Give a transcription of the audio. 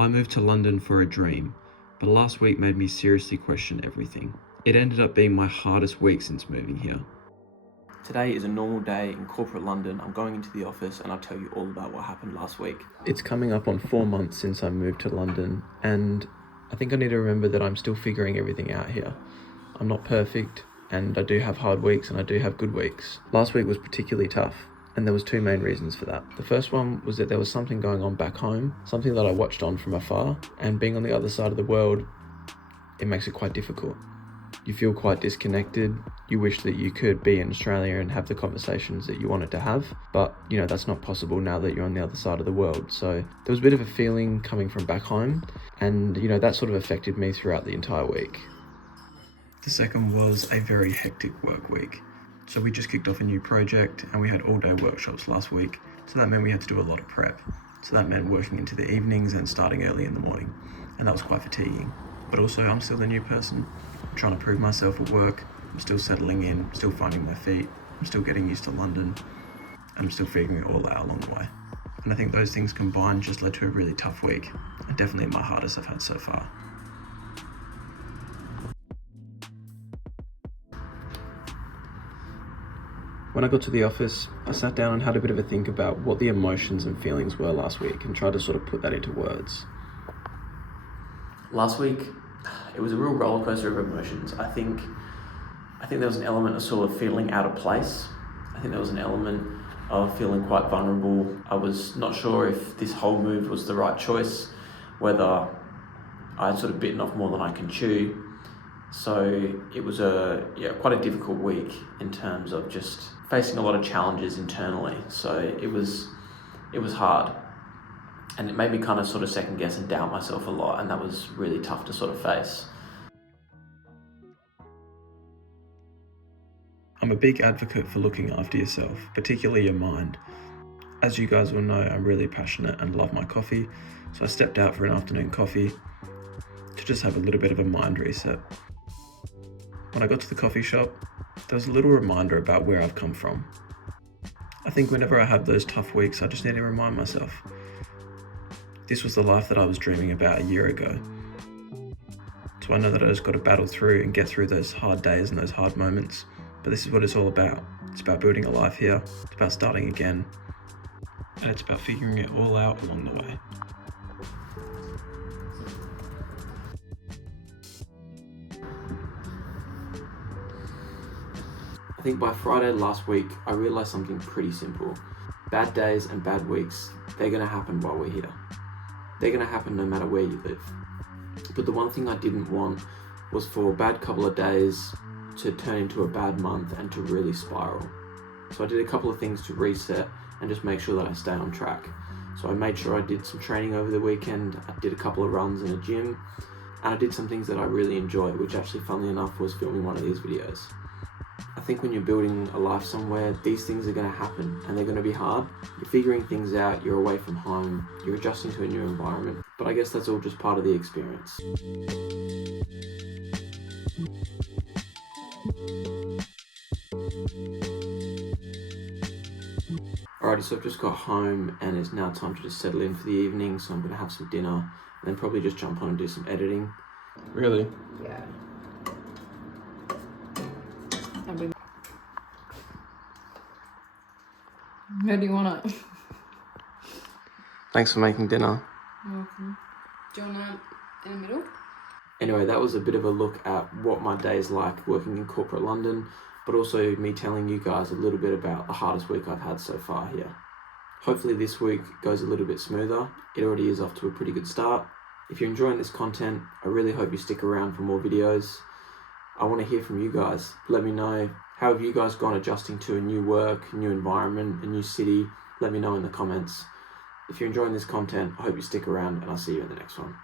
I moved to London for a dream, but last week made me seriously question everything. It ended up being my hardest week since moving here. Today is a normal day in corporate London. I'm going into the office and I'll tell you all about what happened last week. It's coming up on 4 months since I moved to London, and I think I need to remember that I'm still figuring everything out here. I'm not perfect, and I do have hard weeks and I do have good weeks. Last week was particularly tough, and there was 2 main reasons for that. The first one was that there was something going on back home, something that I watched on from afar, and being on the other side of the world, it makes it quite difficult. You feel quite disconnected. You wish that you could be in Australia and have the conversations that you wanted to have, but that's not possible now that you're on the other side of the world. So there was a bit of a feeling coming from back home, and that sort of affected me throughout the entire week. The second was a very hectic work week. So we just kicked off a new project and we had all-day workshops last week. So that meant we had to do a lot of prep. So that meant working into the evenings and starting early in the morning. And that was quite fatiguing. But also I'm still a new person. I'm trying to prove myself at work. I'm still settling in, still finding my feet. I'm still getting used to London. And I'm still figuring it all out along the way. And I think those things combined just led to a really tough week. And definitely my hardest I've had so far. When I got to the office, I sat down and had a bit of a think about what the emotions and feelings were last week and tried to sort of put that into words. Last week, it was a real roller coaster of emotions. I think there was an element of sort of feeling out of place. I think there was an element of feeling quite vulnerable. I was not sure if this whole move was the right choice, whether I'd sort of bitten off more than I can chew. So it was quite a difficult week in terms of just facing a lot of challenges internally. So it was hard, and it made me kind of sort of second guess and doubt myself a lot, and that was really tough to sort of face. I'm a big advocate for looking after yourself, particularly your mind. As you guys will know, I'm really passionate and love my coffee, so I stepped out for an afternoon coffee to just have a little bit of a mind reset. When I got to the coffee shop, there was a little reminder about where I've come from. I think whenever I have those tough weeks, I just need to remind myself. This was the life that I was dreaming about a year ago. So I know that I just got to battle through and get through those hard days and those hard moments. But this is what it's all about. It's about building a life here. It's about starting again. And it's about figuring it all out along the way. I think by Friday last week, I realised something pretty simple. Bad days and bad weeks, they're going to happen while we're here. They're going to happen no matter where you live. But the one thing I didn't want was for a bad couple of days to turn into a bad month and to really spiral. So I did a couple of things to reset and just make sure that I stay on track. So I made sure I did some training over the weekend, I did a couple of runs in a gym, and I did some things that I really enjoyed, which actually, funnily enough, was filming one of these videos. I think when you're building a life somewhere, these things are going to happen and they're going to be hard. You're figuring things out, you're away from home, you're adjusting to a new environment, but I guess that's all just part of the experience. Alrighty, so I've just got home and it's now time to just settle in for the evening, so I'm going to have some dinner and then probably just jump on and do some editing. Really? Yeah. Where do you want it? Thanks for making dinner. You're welcome. Do you want it in the middle? Anyway, that was a bit of a look at what my day is like working in corporate London, but also me telling you guys a little bit about the hardest week I've had so far here. Hopefully this week goes a little bit smoother. It already is off to a pretty good start. If you're enjoying this content, I really hope you stick around for more videos. I want to hear from you guys. Let me know, how have you guys gone adjusting to a new work, new environment, a new city? Let me know in the comments. If you're enjoying this content, I hope you stick around and I'll see you in the next one.